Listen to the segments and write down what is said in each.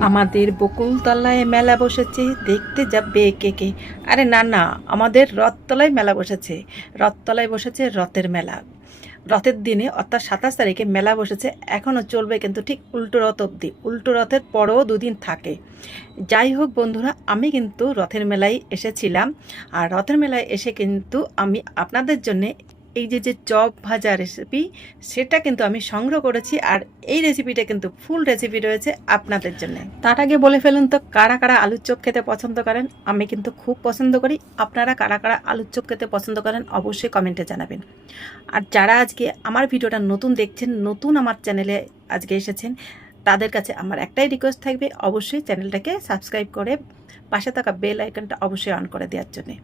আমাদের বকুলতলায় মেলা বসেছে, দেখতে যাবে কে কে? আরে না না, আমাদের রথতলায় মেলা বসেছে। রথতলায় বসেছে রথের মেলা। রথের দিনে অর্থাৎ 27 তারিখে মেলা বসেছে, এখনও চলবে কিন্তু ঠিক উল্টো রথ অবধি। উল্টো রথের পরেও দুদিন থাকে। যাই হোক বন্ধুরা, আমি কিন্তু রথের মেলায় এসেছিলাম। আর রথের মেলায় এসে কিন্তু আমি আপনাদের জন্যে এই যে যে চপ ভাজা রেসিপি, সেটা কিন্তু আমি সংগ্রহ করেছি। আর এই রেসিপিটা কিন্তু ফুল রেসিপি রয়েছে আপনাদের জন্য। তার আগে বলে ফেলুন তো, কারা কারা আলুর চপ খেতে পছন্দ করেন? আমি কিন্তু খুব পছন্দ করি। আপনারা কারা কারা আলুর চপ খেতে পছন্দ করেন অবশ্যই কমেন্টে জানাবেন। আর যারা আজকে আমার ভিডিওটা নতুন দেখছেন, নতুন আমার চ্যানেলে আজকে এসেছেন, তাদের কাছে আমার একটাই রিকোয়েস্ট থাকবে, অবশ্যই চ্যানেলটাকে সাবস্ক্রাইব করে পাশে থাকা বেল আইকনটা অবশ্যই অন করে দেওয়ার জন্যে।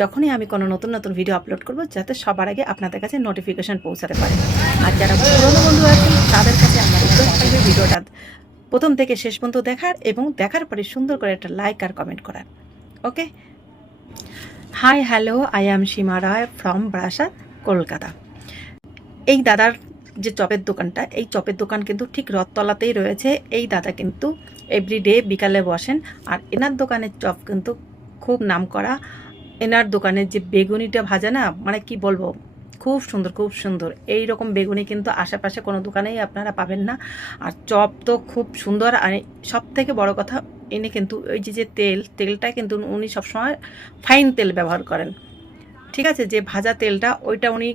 যখনই আমি কোনো নতুন নতুন ভিডিও আপলোড করব, যাতে সবার আগে আপনাদের কাছে নোটিফিকেশান পৌঁছাতে পারে। আর যারা পুরনো বন্ধু আছেন, তাদের কাছে আমার রিকোয়েস্ট থাকবে ভিডিওটা প্রথম থেকে শেষ পর্যন্ত দেখার, এবং দেখার পরে সুন্দর করে একটা লাইক আর কমেন্ট করার। Okay, hi hello, I am Seema Roy from Barasat, Kolkata. এই দাদার যে চপের দোকানটা, এই চপের দোকান কিন্তু ঠিক রথতলাতেই রয়েছে। এই দাদা কিন্তু এভরিডে বিকালে বসেন। আর এনার দোকানের চপ কিন্তু খুব নামকরা। এনার দোকানের যে বেগুনিটা ভাজা না, মানে কি বলবো, খুব সুন্দর খুব সুন্দর। এই রকম বেগুনি কিন্তু আশেপাশে কোনো দোকানেই আপনারা পাবেন না। আর চপ তো খুব সুন্দর। আর সব থেকে বড় কথা, এনে কিন্তু ওই যে যে তেলটা কিন্তু উনি সবসময় ফাইন তেল ব্যবহার করেন। ঠিক আছে, যে ভাজা তেলটা ওইটা উনি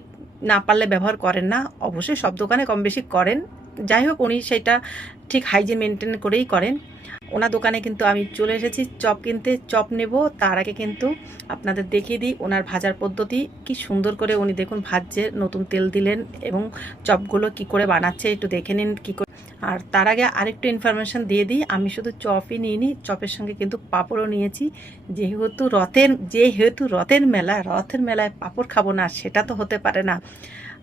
না পারলে ব্যবহার করেন না। অবশ্যই সব দোকানে কম বেশি করেন, যাই হোক উনি সেটা ঠিক হাইজিন মেনটেন করেই করেন। ওনার দোকানে কিন্তু আমি চলে এসেছি চপ কিনতে। চপ নেব, তার আগে কিন্তু আপনাদের দেখিয়ে দিই ওনার ভাজার পদ্ধতি। কি সুন্দর করে উনি দেখুন ভাজছে, নতুন তেল দিলেন, এবং চপগুলো কি করে বানাচ্ছে একটু দেখে নিন কী করে। আর তার আগে আরেকটু ইনফরমেশান দিয়ে দিই, আমি শুধু চপই নিইনি, চপের সঙ্গে কিন্তু পাঁপড়ও নিয়েছি। যেহেতু রথের মেলা, রথের মেলায় পাঁপড় খাবো না সেটা তো হতে পারে না।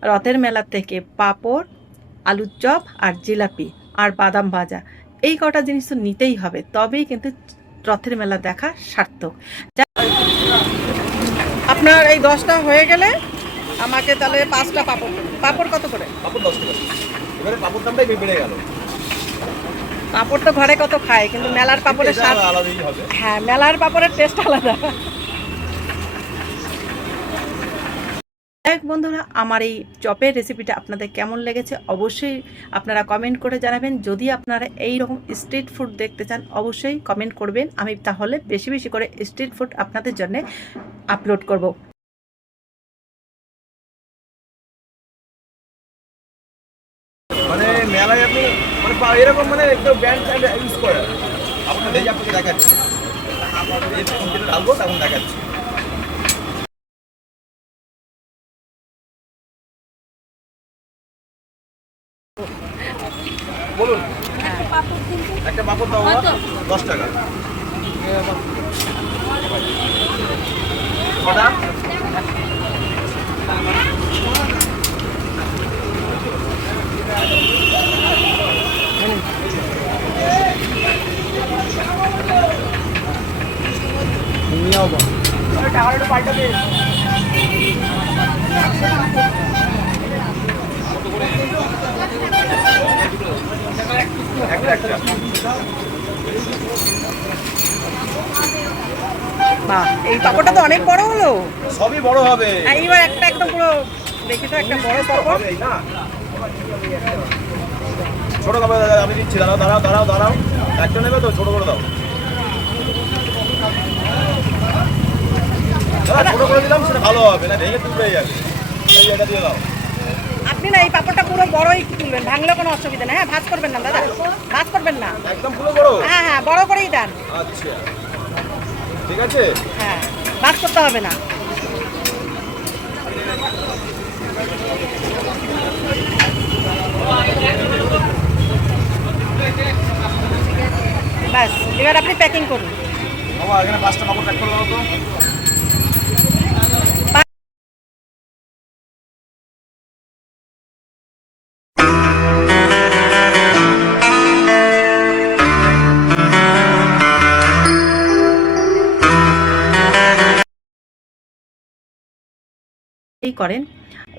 রথের মেলা থেকে পাঁপড়, আলুর চপ আর জিলাপি আর বাদাম ভাজা, এই কটা জিনিস তো নিতেই হবে, তবেই কিন্তু রথের মেলা দেখা সার্থক। আপনার এই 10টা হয়ে গেলে আমাকে তাহলে 5টা পাঁপড়। পাঁপড় কত করে? পাঁপড় 10 টাকা। এবারে পাঁপড় দামটাই বেড়ে গেল। পাঁপড় তো ঘরে কত খায়, কিন্তু মেলার পাঁপড়ের স্বাদ আলাদাই হবে। হ্যাঁ, মেলার পাঁপড়ের টেস্ট আলাদা। এক বন্ধুরা, আমার এই চপের রেসিপিটা আপনাদের কেমন লেগেছে অবশ্যই আপনারা কমেন্ট করে জানাবেন। যদি আপনারা এই রকম স্ট্রিট ফুড দেখতে চান অবশ্যই কমেন্ট করবেন, আমি তাহলে বেশি বেশি করে স্ট্রিট ফুড আপনাদের জন্য আপলোড করব। মানে মেলায় আপনি মানে এরকম মানে একটু ব্র্যান্ড ইউজ করে আপনার দেখে আপনাকে দেখাচ্ছি। এই কম্পিউটার ঢালবো তখন দেখাচ্ছি। বলুন, একটা পাঁপড় দাও 10 টাকা। কটা? টাকাটা একটু পাল্টাবে। বাহ, এই পাঁপড়টা তো অনেক বড় হলো। সবই বড় হবে। এইবার একটা একদম পুরো দেখি তো, একটা বড় পাঁপড়। হবেই না। ছোট কাপড় আমি দিচ্ছি, দাঁড়াও দাঁড়াও দাঁড়াও দাঁড়াও। একটা নেবে তো, ছোট করে দাও। ছোট করে দিলাম, সেটা ভালো হবে না, ভেঙে টুকরে যাবে। এই এটা দিয়ে দাও। আপনি না এই পাঁপড়টা পুরো বড়ই তুলবেন, ভাঙলে কোনো অসুবিধা নেই। হ্যাঁ, ভাজ করবেন না দাদা, ভাজ করবেন না। একদম পুরো বড়। হ্যাঁ হ্যাঁ, বড় করেই দেন। আচ্ছা, ঠিক আছে। হ্যাঁ, ভাজ করতে হবে না। ব্যাস, এবার আপনি প্যাকিং করুন। বাবা এখানে 5টা কাপড় প্যাক করে দাও তো। এই করেন,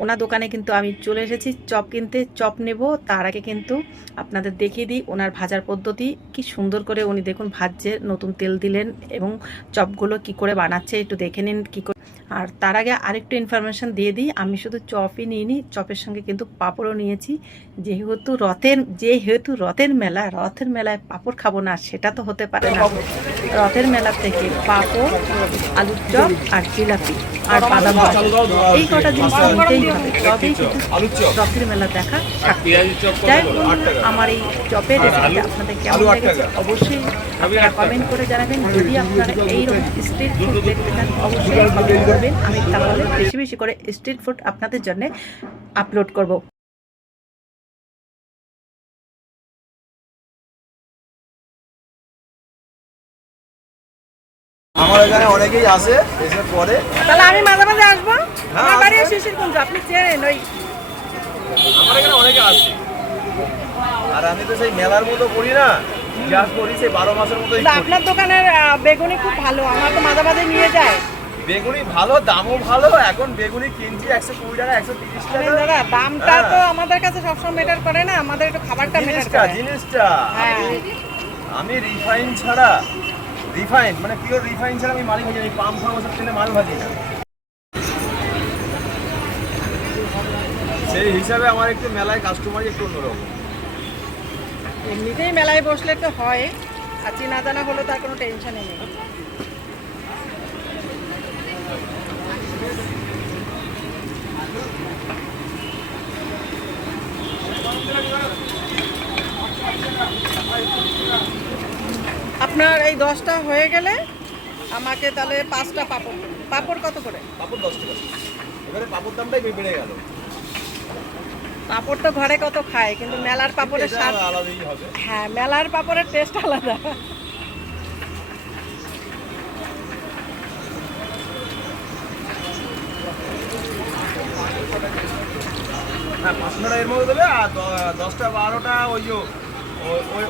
ওনার দোকানে কিন্তু আমি চলে এসেছি চপ কিনতে। চপ নেব তার আগে কিন্তু আপনাদের দেখিয়ে দিই ওনার ভাজার পদ্ধতি। কি সুন্দর করে উনি দেখুন ভাজছে, নতুন তেল দিলেন এবং চপগুলো কি করে বানাচ্ছে একটু দেখে নিন কী করে। আর তার আগে আরেকটু ইনফরমেশান দিয়ে দিই, আমি শুধু চপই নিইনি, চপের সঙ্গে কিন্তু পাঁপড়ও নিয়েছি। যেহেতু রথের মেলা, রথের মেলায় পাঁপড় খাবো না সেটা তো হতে পারে না। রথের মেলা থেকে পাঁপড়, আলুর চপ আর জিলাপি আর বাদাম ভাজা, এই কটা জিনিস কিনতেই হবে, তবেই কিন্তু রথের মেলা দেখা সাক্ষী। যাই হোক বন্ধুরা, আমার এই চপের রেসিপিটা আপনাদের কেমন লেগেছে অবশ্যই আপনারা কমেন্ট করে জানাবেন। যদি আপনারা এইরকম স্ট্রিট ফুড দেখতে চান অবশ্যই কমেন্ট করবেন, আমি তাহলে বেশি বেশি করে স্ট্রিট ফুড আপনাদের জন্য আপলোড করব। আমার এখানে অনেকেই আসে, এসে পরে। তাহলে আমি মাঝে মাঝে আসবো। হ্যাঁ, আমার বাড়ি শিশিরগঞ্জ, আপনি চেনেন ওই। আমার এখানে অনেকে আসে, আর আমি তো সেই মেলার মতো করি না, যা করি সেই 12 মাসের মতোই করি। আপনার দোকানের বেগুনি খুব ভালো, আমার তো মাঝে মাঝে নিয়ে যায়। বেগুনি ভালো, দামও ভালো। এখন বেগুনি কিনছি 120 টাকা, 130 টাকা। দাদা দামটা তো আমাদের কাছে সবসময় ম্যাটার করে না, আমাদের একটু খাবারটা ম্যাটার করে। জিনিসটা হ্যাঁ, আমি রিফাইন ছাড়া, রিফাইন মানে পিওর রিফাইন ছাড়া আমি মাল ভাজি না, পাম ফার্মেসের তেলে মাল ভাজি না। সেই হিসাবে আমার একটু মেলায় কাস্টমার একটু অন্যরকম। এমনিতেই মেলায় বসলে তো হয়, আর চিনা জানা হলে তার কোনো টেনশনই নেই। আপনার এই 10টা হয়ে গেলে আমাকে তাহলে 5টা পাঁপড়। পাঁপড় কত করে? পাপড় 10 টাকা। এবারে পাপড় দামটাই বেড়ে গেল। পাঁপড় তো ঘরে কত খায়, কিন্তু মেলার পাঁপড়ের স্বাদ আলাদাই হবে। হ্যাঁ, মেলার পাঁপড়ের টেস্ট আলাদা। হ্যাঁ, 500 টাকা এর মধ্যে দেবে, আর 10টা 12টা ওই যে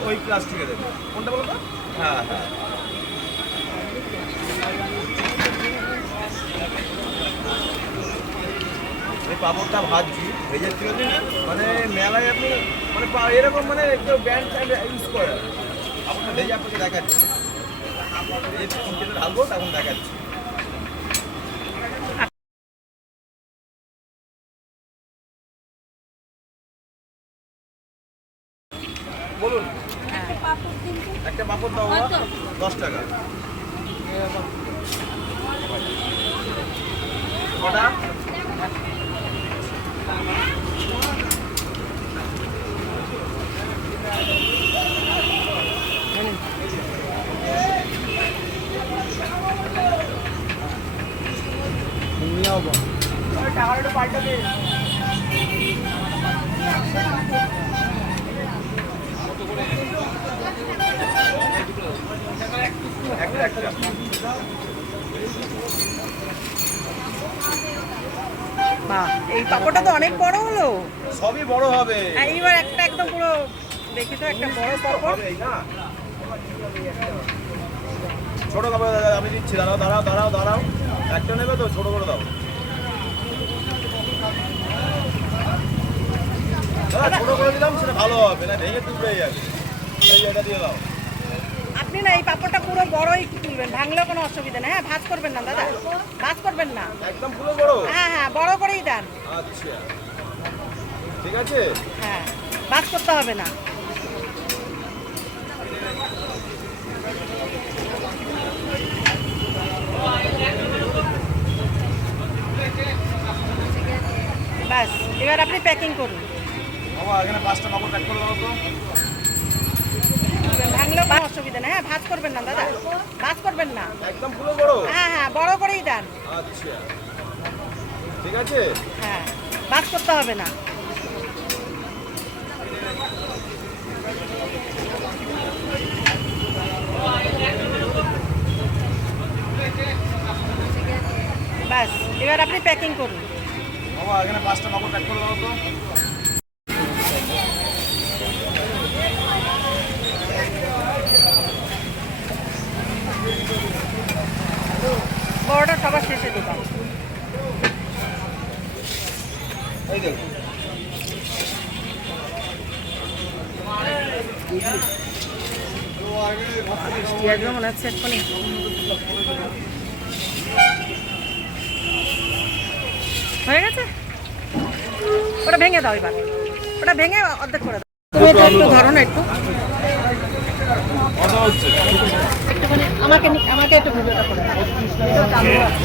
ওই প্লাস্টিকে দেবে। কোনটা বলো তো? হ্যাঁ হ্যাঁ। এই পাপড়টা ভাজছি, ভেজে ছিল মানে মেলায় আপনি মানে এরকম মানে একটু ব্যান্ড টাইপ ইউজ করে। আপনার ভেজে আপনাকে দেখাচ্ছি, ঢালবো তখন দেখাচ্ছি। বলুন, একটা পাপড় দাও 10 টাকা। কটা? টাকাটা পাল্টা দে। বাহ, এই পাঁপড়টা তো অনেক বড় হলো। সবই বড় হবে। এইবার একটা একদম পুরো দেখি তো, একটা বড় পাঁপড়। হবেই না। ছোট কাপড় আমি দিচ্ছি, দাঁড়াও দাঁড়াও দাঁড়াও দাঁড়াও। একটা নেবে তো, ছোট করে দাও। দাদা ছোট করে দিলাম, সেটা ভালো হবে না, ভেঙে টুকরে যাবে। এই এটা দিয়ে দাও। আপনি না এই পাঁপড়টা পুরো বড়ই তুলবেন, ভাঙলেও কোনো অসুবিধা নেই। হ্যাঁ, ভাঁজ করবেন না দাদা, ভাঁজ করবেন না। একদম পুরো বড়? হ্যাঁ হ্যাঁ, বড় করেই দেন। আচ্ছা ঠিক আছে। হ্যাঁ, ভাঁজ করতে হবে না। ব্যাস, এবার আপনি প্যাকিং করুন। বাবা এখানে 5টা কাপড় প্যাক করে দাও তো। ভাঙলেও কোনো অসুবিধা নেই। হ্যাঁ, ভাঁজ করবেন না দাদা, ভাঁজ করবেন না। একদম পুরো বড়? হ্যাঁ হ্যাঁ, বড় করেই দেন। আচ্ছা ঠিক আছে। হ্যাঁ, ভাঁজ করতে হবে না। ব্যাস, এবার আপনি প্যাকিং করুন। বাবা এখানে 5টা কাপড় প্যাক করে দাও তো। বড়টা সবার শেষে দিলাম। বৃষ্টি আসবে মনে হচ্ছে এক্ষুনি। হয়ে গেছে, ওটা ভেঙে দাও এবার, ওটা ভেঙে অর্ধেক করে দাও। তুমি এটা একটু ধরো না, একটু একটুখানি আমাকে একটু ভিডিওটা করে দাও। এটা চালু আছে।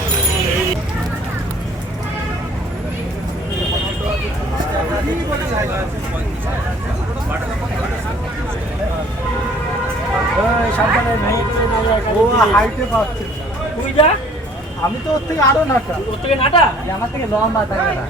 আমি তো ওর থেকে আরো নাটা, ওর থেকে নাটা, আমার থেকে লম্বা থাকে না।